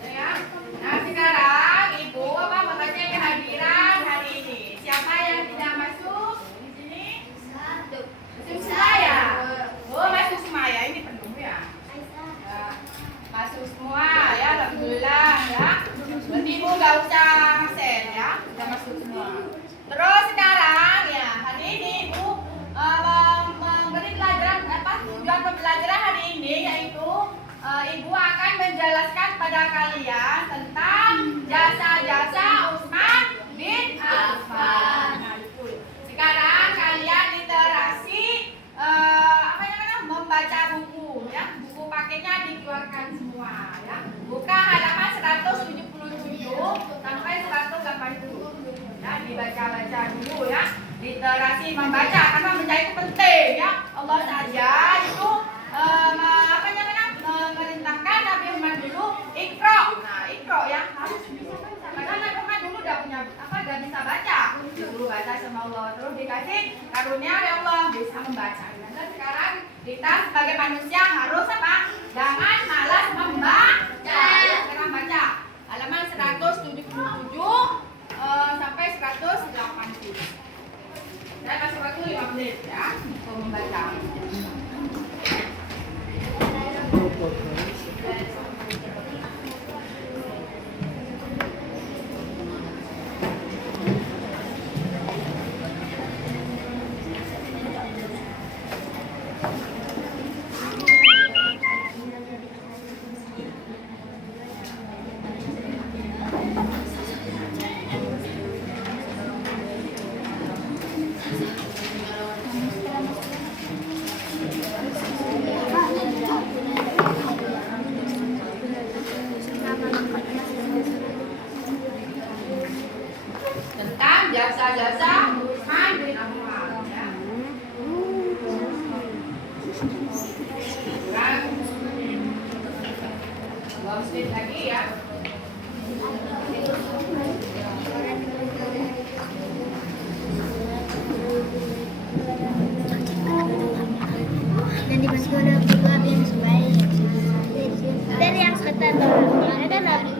Ya. Nah, sekarang Ibu membaca kehadiran hari ini. Siapa yang tidak masuk di sini? Masuk semua ya? Oh, masuk semua ya. Ini penuh ya. Ya. Masuk semua ya, alhamdulillah ya. Berarti Ibu nggak usah absen ya, sudah masuk semua. Terus sekarang ya, hari ini Ibu memberi pelajaran tujuan pembelajaran hari ini yaitu Ibu akan menjelaskan pada kalian tentang jasa-jasa Utsman bin Affan. Nah, sekarang kalian literasi membaca buku ya. Buku paketnya dikeluarkan semua ya. Buka halaman 177 sampai 180. Ya, dibaca-baca dulu ya. Literasi membaca karena membaca itu penting ya. Allah saja itu memerintahkan Nabi Muhammad dulu Iqra. Nah, Iqra ya harus bisa baca. Karena Nabi Muhammad dulu udah bisa baca. Dulu baca sama Allah, terus dikasih karunia oleh Allah bisa membaca. Dan sekarang kita sebagai manusia harus apa? Jangan malas membaca. Sekarang baca halaman 177 sampai 180. Saya kasih waktu 5 menit ya untuk membaca. Tentang jasa-jasa Utsman bin Affan ya. Sedikit lagi ya. Dan dibantu oleh Abdullah bin Zubair dari yang sekitar ada Nabi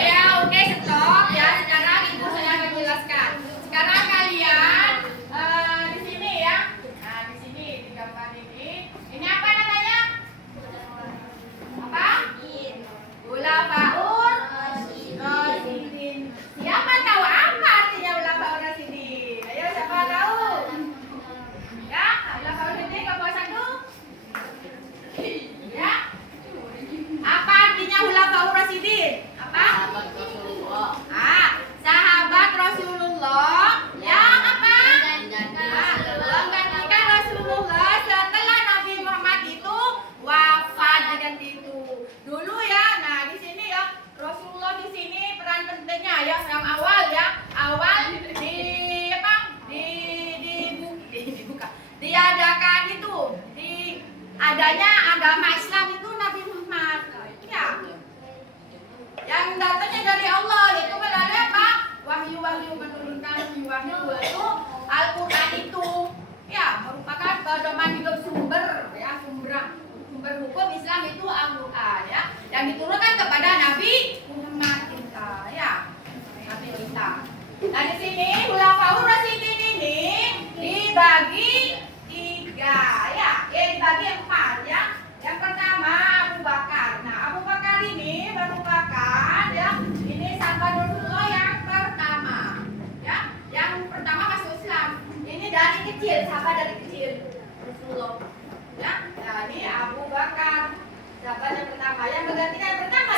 Ya, oke, stop ya. Sekarang Ibu saya akan jelaskan. Sekarang kalian di sini ya. Nah, di sini di gambar ini. Ini apa namanya? Apa? Khulafaur Rasyidin. Siapa tahu apa artinya Khulafaur Rasyidin? Ayo, siapa tahu? Ya, Khulafaur Rasyidin kelompok 1. Ya. Apa artinya Khulafaur Rasyidin? Apa? Sahabat Rasulullah yang apa? Menggantikan Rasulullah setelah Nabi Muhammad itu wafat dengan itu. Dulu ya, nah di sini ya Rasulullah di sini peran pentingnya ya yang awal ya, diadakan itu adanya agama Islam itu Nabi Muhammad ya. Yang datangnya dari Allah itu melalui apa? Wahyu-wahyu menurunkan wahyu itu Al-Qur'an itu ya merupakan pedoman hidup sumber ya sumber hukum Islam itu Al-Qur'an ya yang diturunkan kepada Nabi Muhammad kita ya Nabi kita. Nah di sini Khulafaur Rasyidin ini dibagi 3 ya, dibagi 4 ya. Yang pertama Abu Bakar. Nah Abu Bakar ini merupakan ya ini sahabat Rasulullah yang pertama ya, yang pertama masuk Islam. Ini dari kecil, sahabat dari kecil Rasulullah ya. Nah ini Abu Bakar sahabat yang pertama. Yang menggantikan yang pertama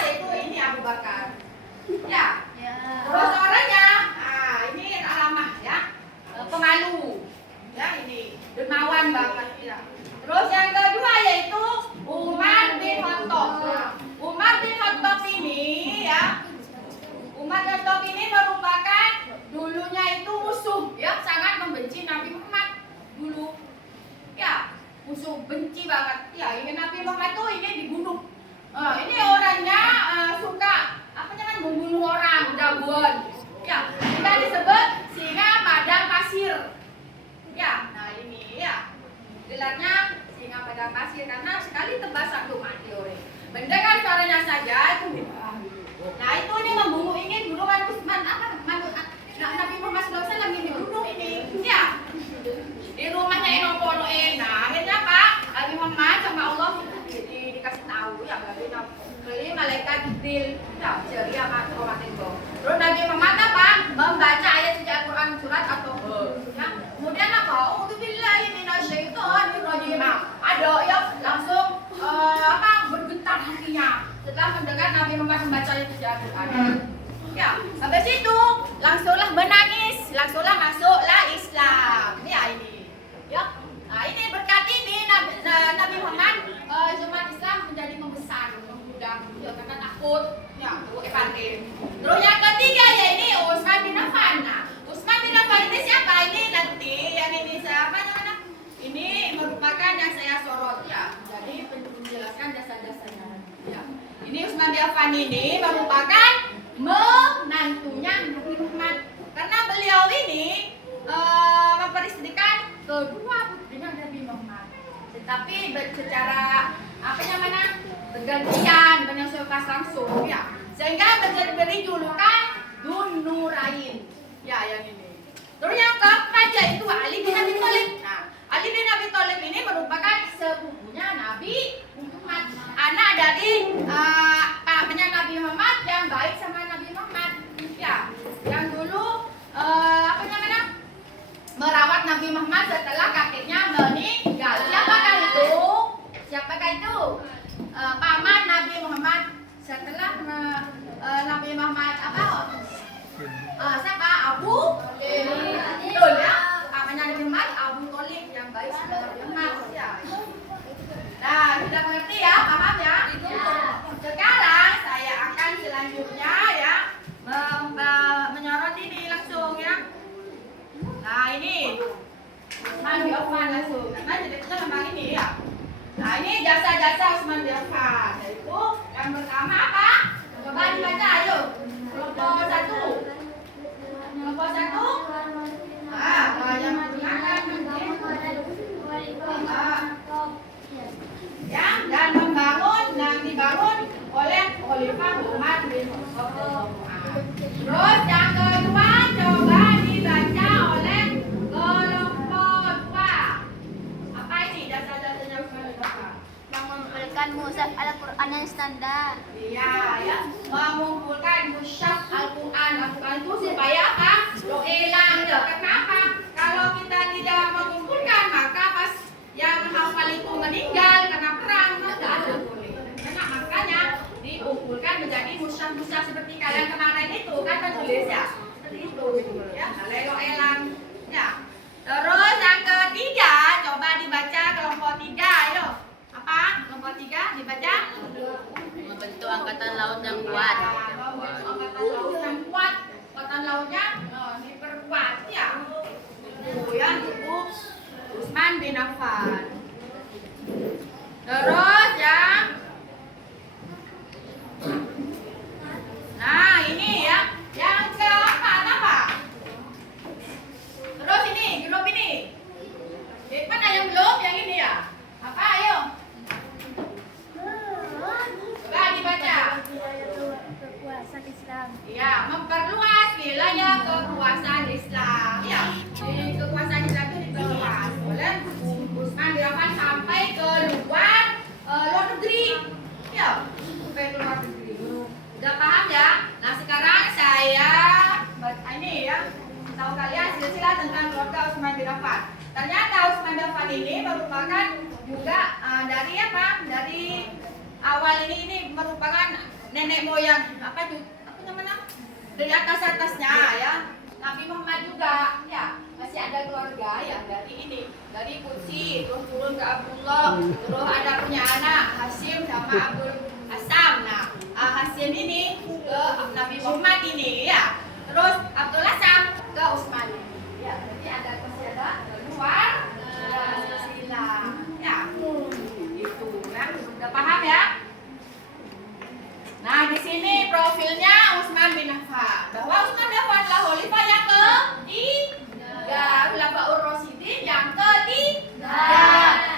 saja itu bid'ah. Nah itu ini membunuh ingin bunuhan Utsman Nabi Muhammad SAW ingin dibunuh ini. Ya. Di rumahnya Enopono Nah akhirnya Pak Nabi Muhammad sama Allah dikasih tahu ya beli malaikat Jibril ya ceria sama itu. Terus Nabi Muhammad apa? Membaca ayat suci Al-Quran surat At-Taubah. Ya. Kemudian apa? A'udzubillahi minasyaitonirrajim. Ada ya langsung bergetar hatinya setelah mendengar Nabi Muhammad membaca ayat suci Al-Quran. Ya, habis itu langsunglah menangis, langsunglah masuklah Islam. Ya ini. Ya. Nah, ini berkat ini Nabi Muhammad jemaat Islam menjadi membesar, memudar, ya karena takut, ya, pakai. Terus yang ketiga ya ini Utsman bin Affan. Nah, Utsman bin Affan ini siapa? Ini nanti yang ini siapa namanya? Ini merupakan yang saya sorot ya. Jadi menjelaskan jasa-jasanya. Ya. Ini Utsman bin Affan ini merupakan menantunya Nabi Muhammad karena beliau ini memperistrikan kedua putrinya Nabi Muhammad. Tetapi secara apa namanya bergantian dengan selepas langsung ya sehingga beri julukan Dun Nurain ya yang ini. Terus yang keempat yaitu Ali bin Abi Thalib. Nah Ali bin Abi Thalib ini merupakan sepupunya Nabi Muhammad, anak dari papanya Nabi Muhammad yang baik sama Nabi Muhammad ya yang dulu apa namanya merawat Nabi Muhammad setelah kakeknya meninggal. Siapakah itu? Siapakah itu? Paman Nabi Muhammad setelah Nabi Muhammad apa? Siapa? Abu Betul ya. Pamannya Nabi Muhammad Abu Thalib yang baik sama Nabi Muhammad ya. Nah, sudah mengerti ya? Paham ya? Sekarang saya akan selanjutnya ya menyorot ini langsung ya. Nah ini Utsman bin Affan langsung. Karena jenisnya memang ini ya. Nah ini jasa-jasa Utsman bin Affan. Yaitu yang pertama apa? Coba dibaca ayo. Kelompok 1. Kelompok 1. Yang menggunakan ya dan dibangun oleh Khalifah Umar bin Khattab. Terus yang kedua coba dibaca oleh kelompok 2. Apa ini jasa-jasanya Utsman bin Affan? Mengumpulkan mushaf Al-Quran yang standar. Iya ya, mengumpulkan mushaf Al-Quran itu supaya apa? Doelang ya. Kenapa? Kalau kita tidak mengumpulkan maka pas yang hafal itu meninggal karena perang maka ada boleh. Nah, makanya dikumpulkan menjadi mushaf-mushaf seperti kalian kemarin itu kan menulis ya. Seperti itu ya. Lelo elang ya. Terus yang ketiga coba dibaca kelompok 3 ayo. Apa? Kelompok 3 dibaca? Membentuk angkatan laut yang kuat. Angkatan laut yang kuat. Angkatan lautnya diperkuat ya. Itu ya itu Utsman bin Affan. Terus ya. Nah ini ya. Yang keempat apa? Terus ini grup ini. Mana yang belum? Yang ini ya. Apa ayo? Coba dibaca. Kekuasaan Islam. Ya, memperluas wilayah kekuasaan Islam. Ya, di kekuasaan Islam itu diperluas oleh Utsman bin Affan sampai ke luar negeri. Ya, sampai ke luar negeri. Udah paham ya? Nah sekarang saya ini ya tahu kalian silsilah tentang keluarga Utsman bin Affan. Ternyata Utsman bin Affan ini merupakan juga dari apa? Dari awal ini merupakan nenek moyang apa namanya? Dari atasnya ya. Nabi Muhammad juga ya masih ada keluarga ya dari ini dari Qudsi terus turun ke Abdullah terus ada punya anak Hashim sama Abdul Hasan. Nah Hashim ini ke Nabi Muhammad ini ya terus Abdul Hasan ke Utsman ya jadi masih ada keluar silsilah ya itu ya sudah paham ya. Nah di sini profilnya Utsman bin Affan bahwa Utsman bin Affan adalah khalifah yang ketiga, Khulafaur Rasyidin yang ketiga.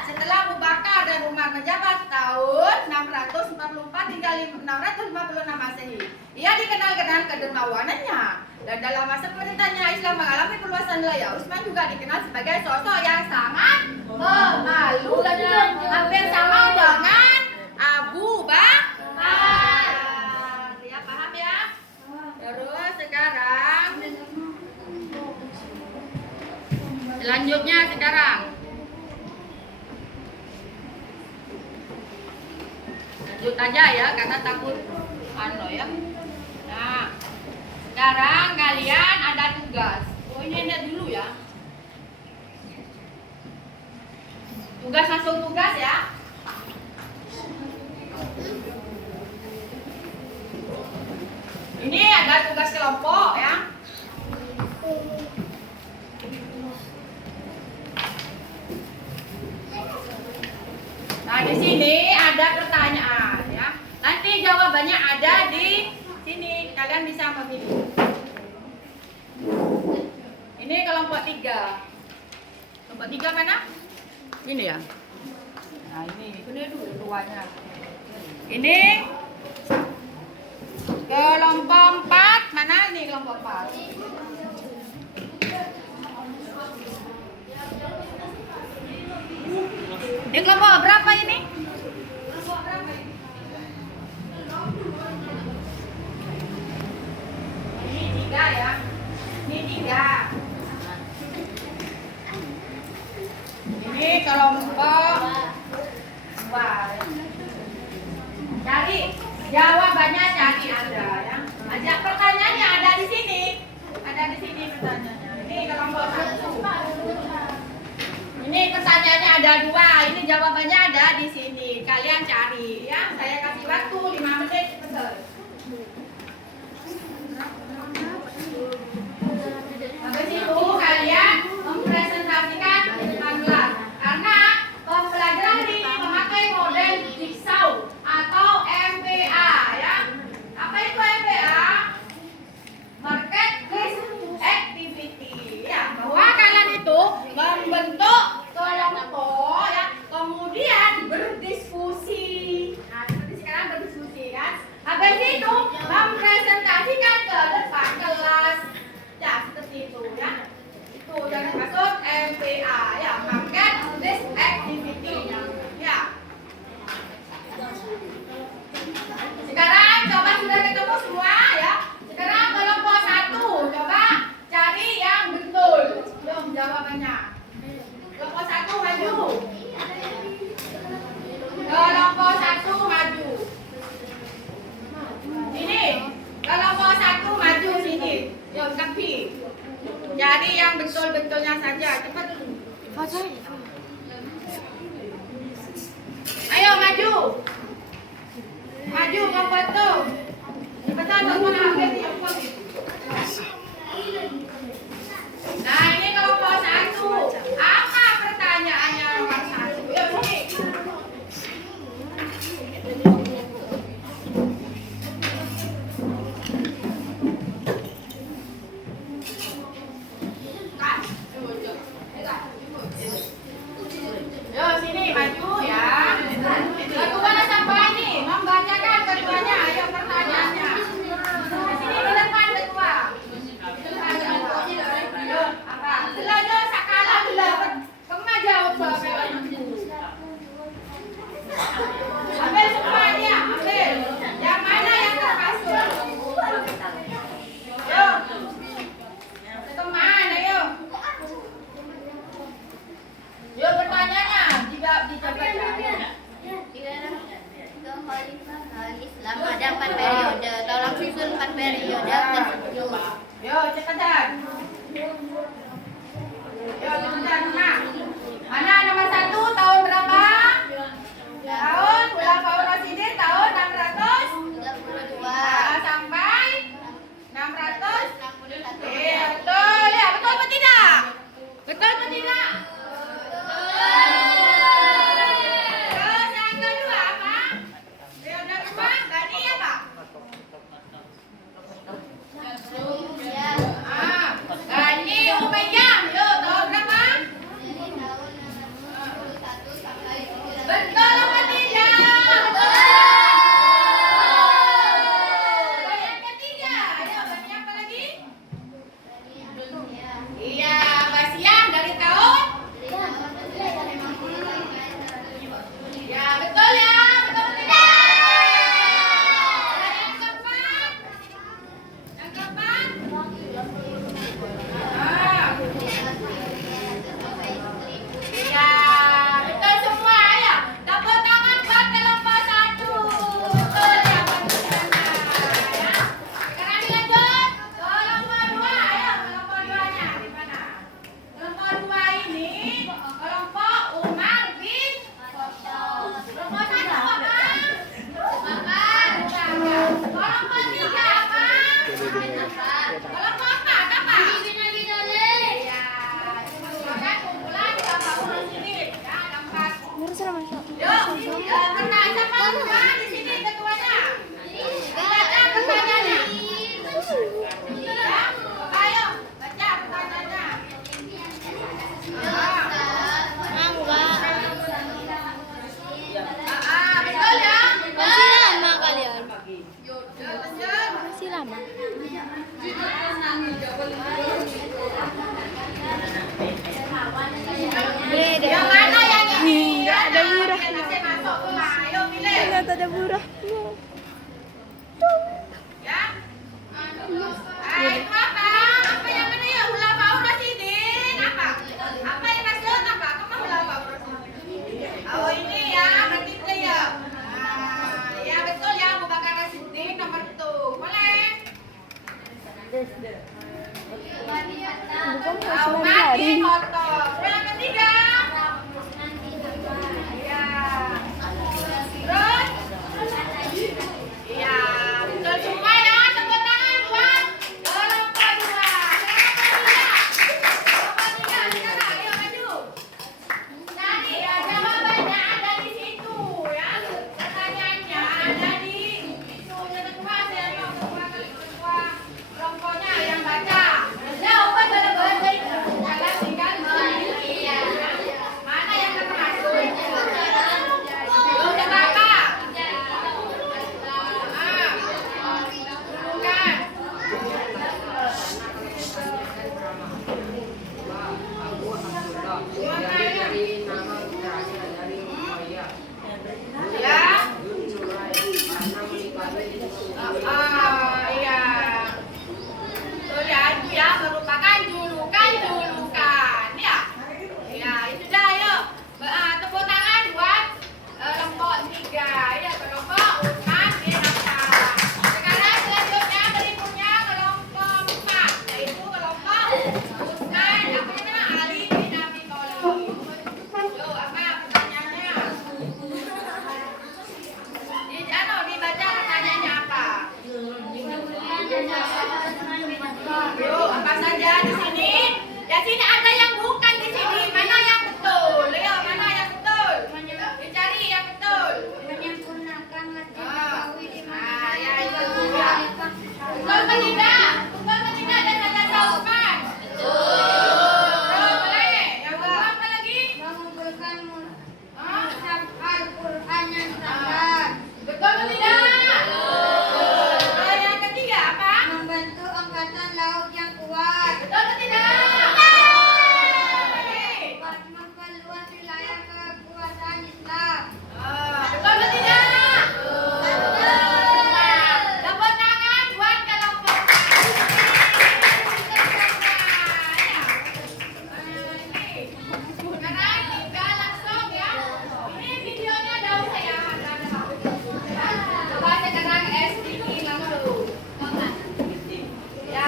Setelah Abu Bakar dan Umar menjabat tahun 644 hingga 656 Masehi. Ia dikenal dengan kedermawanannya dan dalam masa pemerintahnya Islam mengalami perluasan wilayah. Utsman juga dikenal sebagai sosok yang sangat pemalu dan hampir sama dengan Abu Bakar. Ya, paham ya? Terus sekarang selanjutnya sekarang lanjut aja ya karena takut ya. Nah, sekarang kalian ada tugas. Oh, ini ada dulu ya. Tugas langsung tugas ya. Ini ada tugas kelompok ya. Nah, di sini ada pertanyaan ya. Nanti jawabannya ada di sini. Kalian bisa memilih. Ini kelompok 3. Kelompok 3 mana? Ini ya. Nah, ini dulu tuanya. Ini kelompok 4. Mana ini kelompok 4? Ini kelompok berapa ini? Kelompok berapa ini? Ini 3 ya. Ini 3. Ini kelompok 2. Cari jawabannya, cari ada ya. Ajak pertanyaannya ada di sini. Ada di sini pertanyaannya. Ini kelompok 1. Ini pertanyaannya ada 2. Ini jawabannya ada di sini. Kalian cari ya. Saya kasih waktu 5 menit betul. Habis itu kalian mempresentasikan kelas. Karena pembelajaran ini memakai model jigsaw atau MPA ya. Apa itu MPA? Market Based Activity ya. Bahwa kalian itu membentuk kelompok ya, kemudian berdiskusi. Nah, seperti sekarang berdiskusi kan. Habis itu mempresentasikan ke depan kelas. Ya, seperti itu ya. Itu yang dimaksud MPA ya, Market Based Activity ya. Sekarang coba sudah ketemu semua ya. Sekarang kelompok 1 coba cari yang betul. Belum jawabannya. Kelompok 1 maju. Kelompok 1 maju. Ini kelompok 1 maju sini. Yuk, kapi. Cari yang betul-betulnya saja. Cepat. Ayo maju. Maju kelompok itu. Cepetan teman ambil yang Nah, ini kelompok 1. Apa pertanyaannya nomor 1? Yuk, sini. Yuk, sini maju ya. Ketua sampai ini membacakan ketuanya. Ayo pertanyaannya. Sini di depan ketua. Apa? Belajar sakala belajar. Kemana jawab soal ambil semuanya, ambil. Yang mana yang termasuk? Yuk. Teman, ayo. Yuk pertanyaannya, dijaga ya. Islam ada 4 periode. Tolong susun 4 periode tersebut. Yuk cepetan. Yuk cepetan. Nah, mana nomor 1 tahun berapa? Tahun Khulafaur Rasyidin tahun 632 sampai 600. Betul ya, betul apa tidak? Betul apa tidak? Terus yang kedua apa? Periode kedua tadi apa? Gani Masih lama. Yang mana yang ini? Nggak ada murah. Masih masuk tuh. Ayo pilih. Ternyata ada murah. Ya. Itu apa? Apa yang mana ya? Hula paus Rasidin. Apa? Apa yang maksud? Apa? Apa hula paus Rasidin? Oh ini ya, berarti itu ya. Ya betul ya, Abu Bakar Rasidin nomor itu. Boleh. Bukan Mati foto. Yang ketiga. Ya. Terus. Iya, betul semua ya. Tepuk tangan buat kelompok 2. Kelompok 3. Sekarang ayo maju. Tadi ya jawabannya ada di situ ya. Pertanyaannya ada di situ. Yang kedua saya mau kedua kelompoknya yang baca. Jawaban jawaban baik. Jangan tinggal di sini. Ya. Mana yang termasuk? Udah apa? Merupakan julukan ya. Ya, itu dah yuk. Tepuk tangan buat kelompok 3 ya, kelompok Utsman bin Affan. Sekarang selanjutnya berikutnya kelompok 4 yaitu kelompok Utsman Ali bin Abi Thalib. Yo, apa pertanyaannya? Dibaca pertanyaannya apa? Yuk, apa saja di sini? Di sini ada yang bukan di sini. Mana yang betul? Leo, mana yang betul? Dicari yang betul. Menyempurnakan Ya itu juga. Betul atau tidak? Betul atau tidak? Dan ada jawaban. Betul. Boleh. Yang kedua apa lagi? mengumpulkan Hah? Al-Quran yang standar, Betul atau tidak? Betul. Yang ketiga apa? membantu angkatan laut yang kuat, Betul atau tidak? memperluas wilayah kekuasaan Islam. Betul atau tidak? Tepuk tangan buat kelompok. Sekarang kita langsung ya. Ini videonya dah usah ya. Coba sekarang SDG langsung. Ya,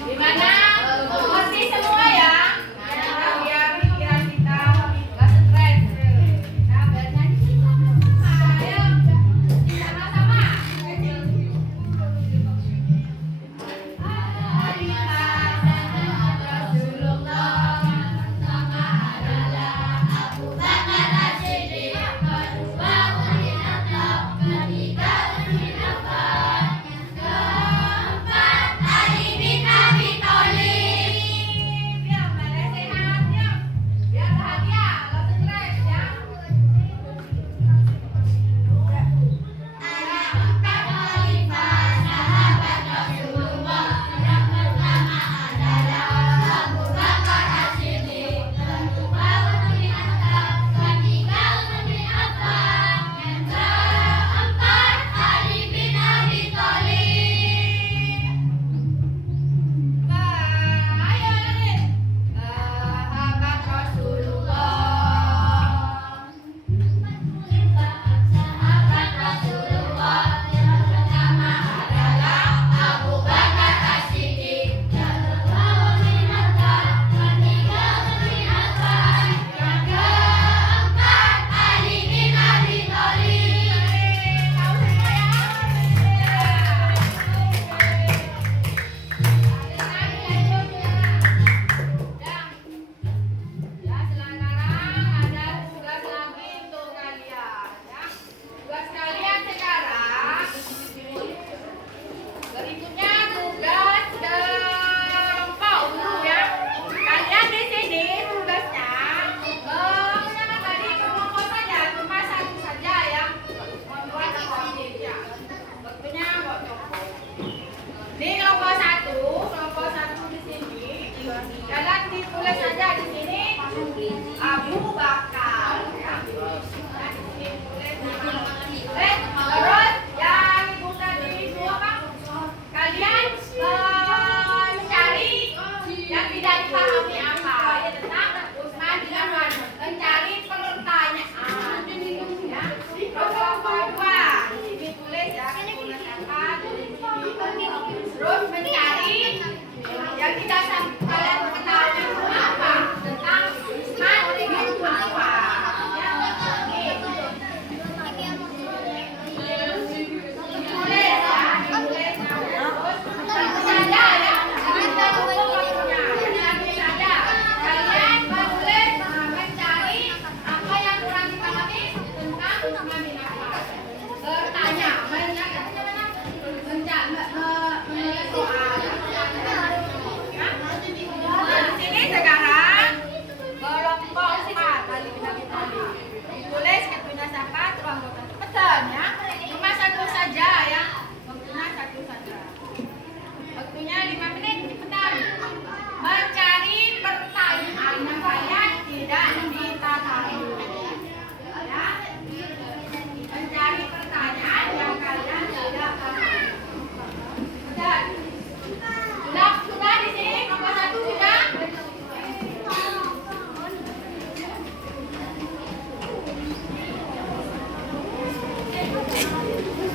Gimana? Ngerti semua ya? Biar pikiran kita nggak stres. Nah, bernyanyi sama-sama. Ayo, sama-sama. Rasulullah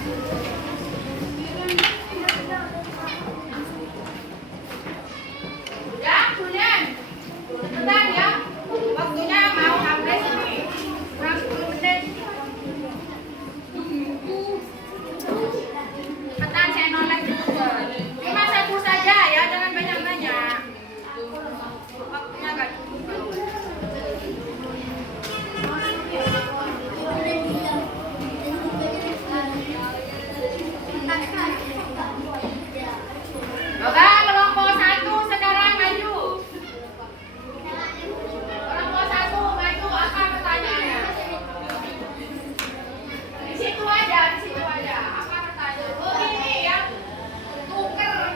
Udah, Bulan. Cepetan ya. Waktunya mau habis ini. Kurang 10 menit. Cepetan saya nolak juga. Cuma satu saja ya, jangan banyak-banyak. Waktunya gak cukup. Coba kelompok 1 sekarang maju. Kelompok 1 maju, apa pertanyaannya? Di situ aja, di situ aja. Apa pertanyaan? Oh ini ya. Tuker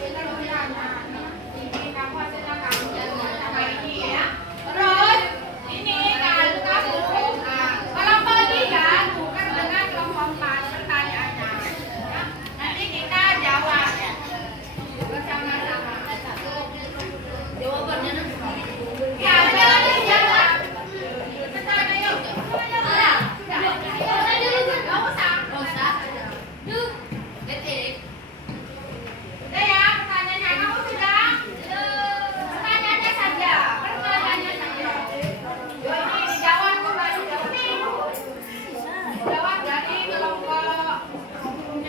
pilihannya. Ini kamu hasilnya kamu sama ini ya. Terus ini kalau kamu kelompok 3 tuker dengan kelompok 4 pertanyaannya. Ya. Nanti kita jawab bersama-sama. Jawabannya ya, jangan dijawab. Cepetan ayo. Sudah. Enggak usah. Udah ya, pertanyaannya kamu sudah? Pertanyaannya saja. Pertanyaannya saja. Yo, ini dijawab kembali. Jawab dari kelompok 2.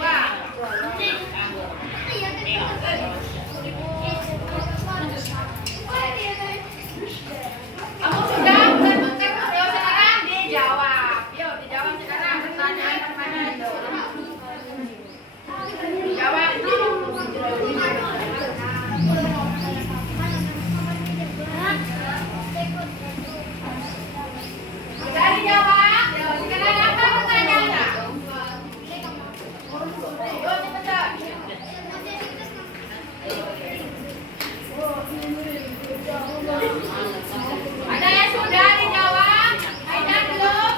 Kamu sudah betul ya, sekarang dijawab. Yuk dijawab sekarang pertanyaan itu. Dijawab. Sudah dijawab. Yuk sekarang apa pertanyaannya? Yuk cepetan. Ada yang sudah dijawab? Ada belum?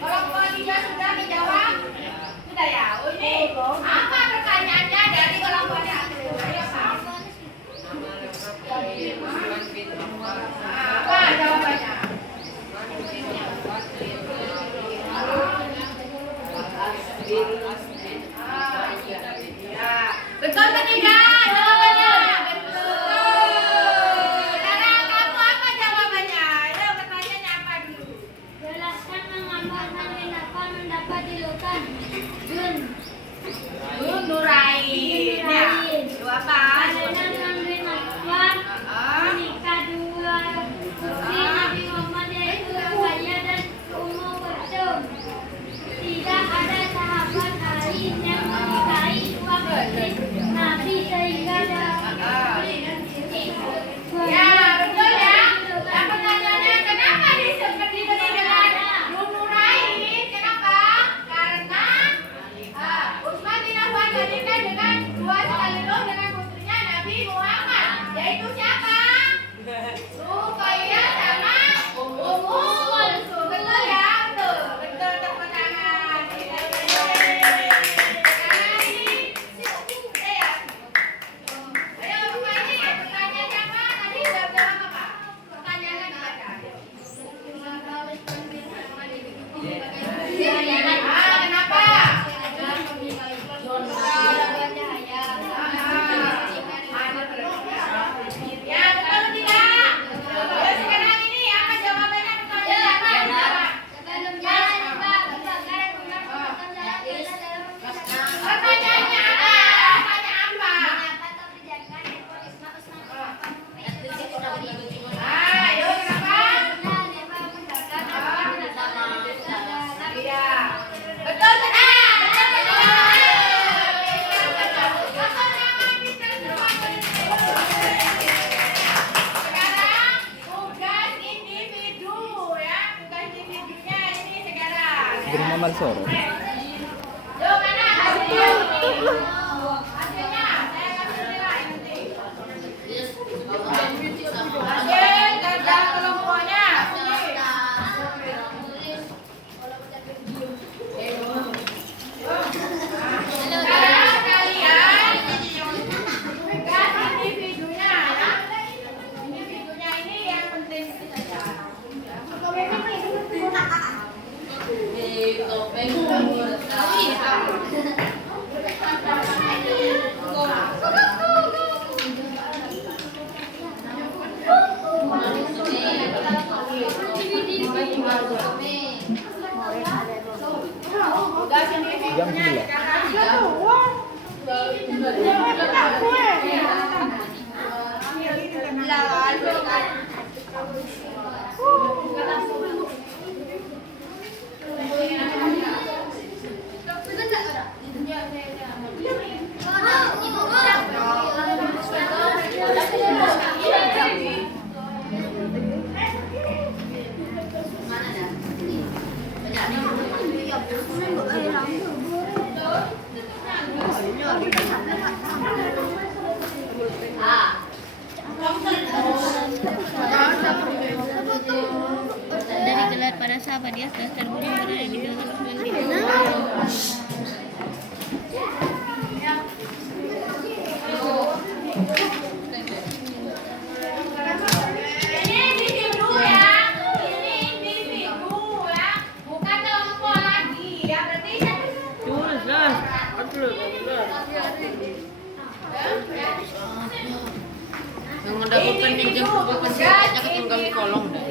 Kelompok 3 sudah dijawab? Sudah ya? Oh, ini apa pertanyaannya dari kelompoknya? Ayo, Pak. Apa jawabannya? Ya. Betul atau tidak jawabannya? Betul. Sekarang kamu apa jawabannya? Ayo pertanyaannya apa dulu? Jelaskan mengapa angin dapat mendapat julukan Jun. Nurain. Ya. Itu apa? Karena Nabi Muhammad menikah dua putri Nabi Muhammad yaitu Ruqayyah dan Ummu Kulthum. Tidak ada sahabat lain yang menikahi dua putri Nabi sehingga Ya, betul ya. Dan pertanyaannya kenapa diberi dengan Nurain? Kenapa? Karena Utsman bin Affan menikah dengan dua sekaligus dengan putrinya Nabi Muhammad. Yaitu siapa? Ruqayyah sama Ummu Kulthum. Betul ya? Betul. Betul, tepuk tangan. Sekarang ini ya. Ayo kembali pertanyaan apa? Tadi sudah jawab apa? Pertanyaan apa? Kenapa? Ya, betul tidak? Ya, sekarang ini apa jawabannya pertanyaan apa? Jawab. Pertanyaannya apa? Pertanyaan apa? Ayo kenapa? Iya. Betul tidak? Betul tidak? Sekarang tugas individu ya. Tugas individunya ini sekarang. Rumah Malsoro. Yuk mana hasilnya ini? Hasilnya saya kasih nilai nanti. Hasil kerja kelompoknya. Sekarang kalian tugas individunya ya. Individunya ini yang penting saja. Topeng Jam 9. Dari gelar para sahabat dia sudah terbukti berada di dalam Ini individu ya. Ini individu ya. Bukan kelompok lagi ya. Berarti Yang ada bukan pinjam bukan senjatanya ketinggalan di kolong dah.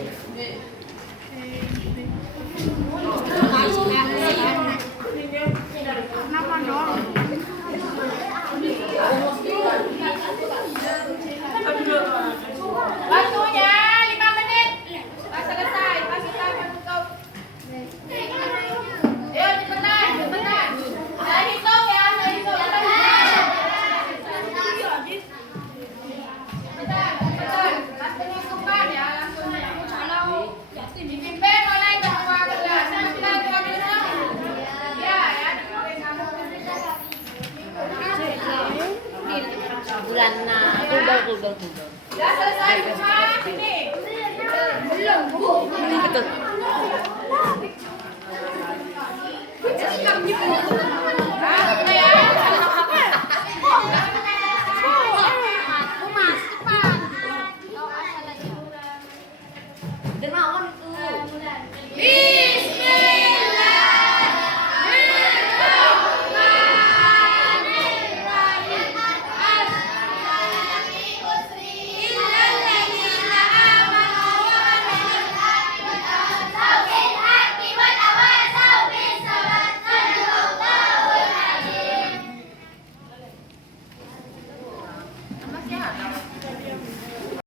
waktunya 5 menit. Pas selesai, pas kita tutup. Ayo cepetan, cepetan. Saya hitung ya, saya hitung. Cepetan, cepetan. Pas penghitungan ya, langsung. Kalau dipimpin oleh ketua kelas. Cepetan, ketua kelas. Ya, ya, dipimpin kamu. Bulan kuda. Sudah selesai semua? Ini. Belum, Bu. Betul. Dermawan itu. Nama siapa?